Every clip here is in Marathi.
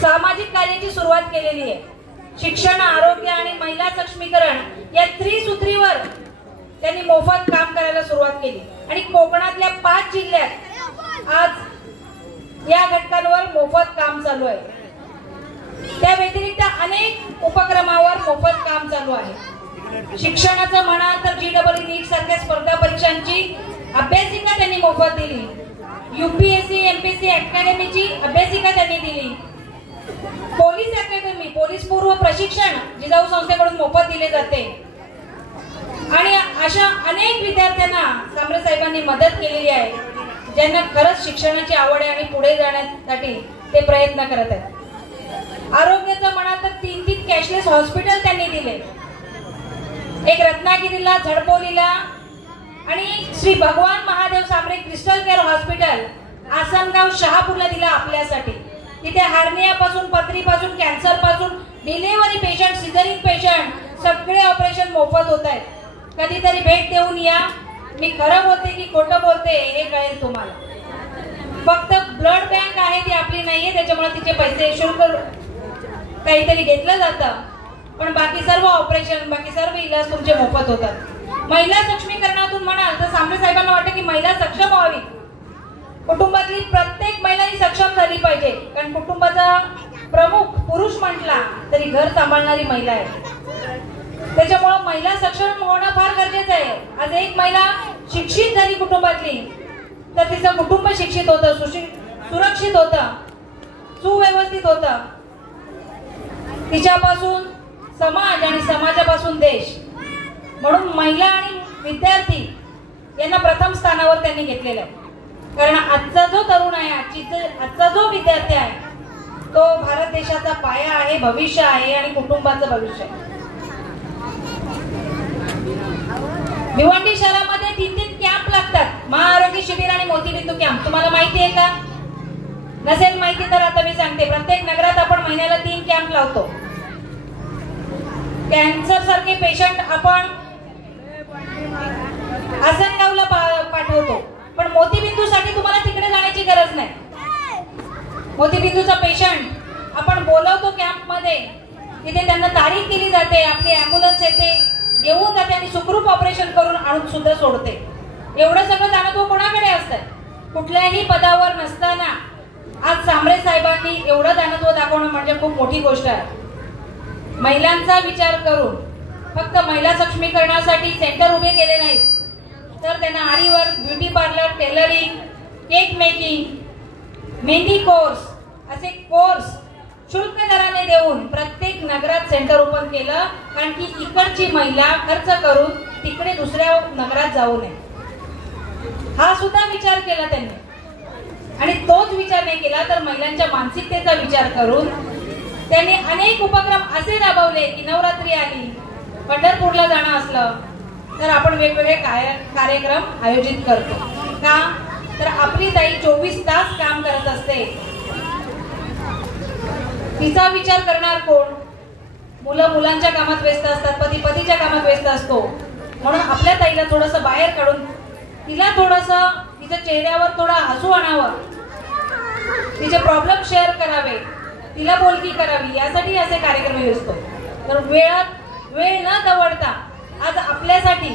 सामाजिक कार्याची सुरुवात केलेली आहे। शिक्षण, आरोग्य आणि महिला सक्षमीकरण या त्रिसूत्रीवर त्यांनी मोफत काम करायला सुरुवात केली आणि कोकणातल्या 5 जिल्ह्यात आज या घटकांवर मोफत काम चालू आहे। त्या व्यतिरिक्त अनेक उपक्रमावर मोफत काम चालू आहे। शिक्षणाचं म्हणा तर GEE नीट सारख्या स्पर्धा परीक्षांची अभ्यासिका त्यांनी मोफत दिली। UPSC MPSC अकॅडमीची अभ्यासिका त्यांनी दिली। पोलीस अकॅडमी, पोलीस पूर्व प्रशिक्षण जिजाऊ संस्थेकडून मोफत दिले जाते आणि अशा अनेक विद्यार्थ्यांना सांबरे साहेबांनी मदत केलेली आहे, ज्यांना खरंच शिक्षणाची आवड आहे आणि पुढे जाण्यासाठी ते प्रयत्न करत आहेत। आरोग्याचं म्हणाल तर 3 कॅशलेस हॉस्पिटल त्यांनी दिले। एक रत्नागिरीला, झडपोलीला आणि Shri Bhagwan Mahadev Sambare crystal care hospital Asangaon शहापूरला दिला आपल्यासाठी। तिथे हार्नियापासून, पथरीपासून, कॅन्सरपासून, डिलिव्हरी पेशंट, सिझरिंग पेशंट सगळे ऑपरेशन मोफत होत आहेत। कधीतरी भेट देऊन या, मी खरं बोलते की खोटं बोलते हे कळेल तुम्हाला। फक्त ब्लड बँक आहे ती आपली नाहीये, त्याच्यामुळे तिचे पैसे शुल्क काहीतरी घेतलं जातं, पण बाकी सर्व ऑपरेशन, बाकी सर्व इलाज तुमचे मोफत होतात। महिला सक्षमीकरणातून म्हणाल तर सांबरे साहेबांना वाटतं की महिला सक्षम व्हावी, कुटुंबातली प्रत्येक महिला ही सक्षम झाली पाहिजे, कारण कुटुंबाचा प्रमुख पुरुष म्हटला तरी घर सांभाळणारी महिला आहे। त्याच्यामुळे महिला सक्षम होणं फार गरजेचं आहे। आज एक महिला शिक्षित झाली कुटुंबातली तर तिचं कुटुंब शिक्षित होतं, सुरक्षित होतं, सुव्यवस्थित होतं। तिच्यापासून समाज आणि समाजापासून देश, म्हणून महिला आणि विद्यार्थी यांना प्रथम स्थानावर त्यांनी घेतलेलं आहे। कारण आजचा जो तरुण आहे, आजचा जो विद्यार्थी आहे, तो भारत देशाचा पाया आहे, भविष्य आहे आणि कुटुंबाचं भविष्य आहे। भिवंडी शहरामध्ये 3 कॅम्प लागतात, महाआरोग्य शिबिर आणि मोतीबिंदू कॅम्प। तुम्हाला माहिती आहे का? नसेल माहिती तर आता मी सांगते। प्रत्येक नगरात आपण महिन्याला 3 कॅम्प लावतो। कॅन्सर सारखे पेशंट आपण आसनगावला पाठवतो, पण मोतीबिंदूसाठी तुम्हाला तिकडे जाण्याची गरज नाही। मोतीबिंदूचा पेशंट आपण बोलवतो कॅम्प मध्ये, तिथे त्यांना तारीख दिली जाते, आपली ॲम्ब्युलन्स येते, घेऊन जाते आणि सुखरूप ऑपरेशन करून आणून सुद्धा सोडते। एवढं सगळं दानत्व कोणाकडे असतं? कुठल्याही पदावर नसताना आज सांबरे साहेबांनी एवढं दानत्व दाखवणं म्हणजे खूप मोठी गोष्ट आहे। महिलांचा विचार करून फक्त महिला सक्षमीकरणासाठी सेंटर उभे केले नाही, तर त्यांना आरी work, beauty parlour, tailoring, cake making, mehndi course असे कोर्स शुल्क दराने देऊन प्रत्येक नगरात सेंटर ओपन केलं, कारण की इकडची महिला खर्च करून तिकडे दुसऱ्या नगरात जाऊ नये हा सुद्धा विचार केला त्यांनी। आणि तोच विचार नाही केला तर महिलांच्या मानसिकतेचा विचार करून त्यांनी अनेक उपक्रम असे राबवले की नवरात्री आली, पंढरपूरला जाणं असलं तर आपण वेगवेगळे कार्यक्रम आयोजित करतो। का तर आपली ताई 24 तास काम करत असते, तिचा विचार करणार कोण? मुलं मुलांच्या कामात व्यस्त असतात, पती पतीच्या कामात व्यस्त असतो, म्हणून आपल्या ताईला थोडंसं बाहेर काढून तिला थोडंसं तिच्या चेहऱ्यावर थोडा हसू आणावं, तिचे प्रॉब्लेम शेअर करावे, तिला बोलकी करावी, यासाठी असे कार्यक्रम असतो। तर वेळ न दवडता आज आपल्यासाठी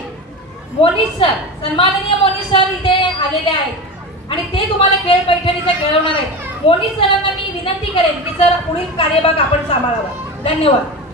मोनिश सर, सन्माननीय मोनिश सर इथे आलेले आहेत आणि ते तुम्हाला खेळ पैठणीचा खेळवणार आहेत। मोनिश सरांना मी विनंती करेन की सर पुढील कार्यभाग आपण सांभाळावा। धन्यवाद।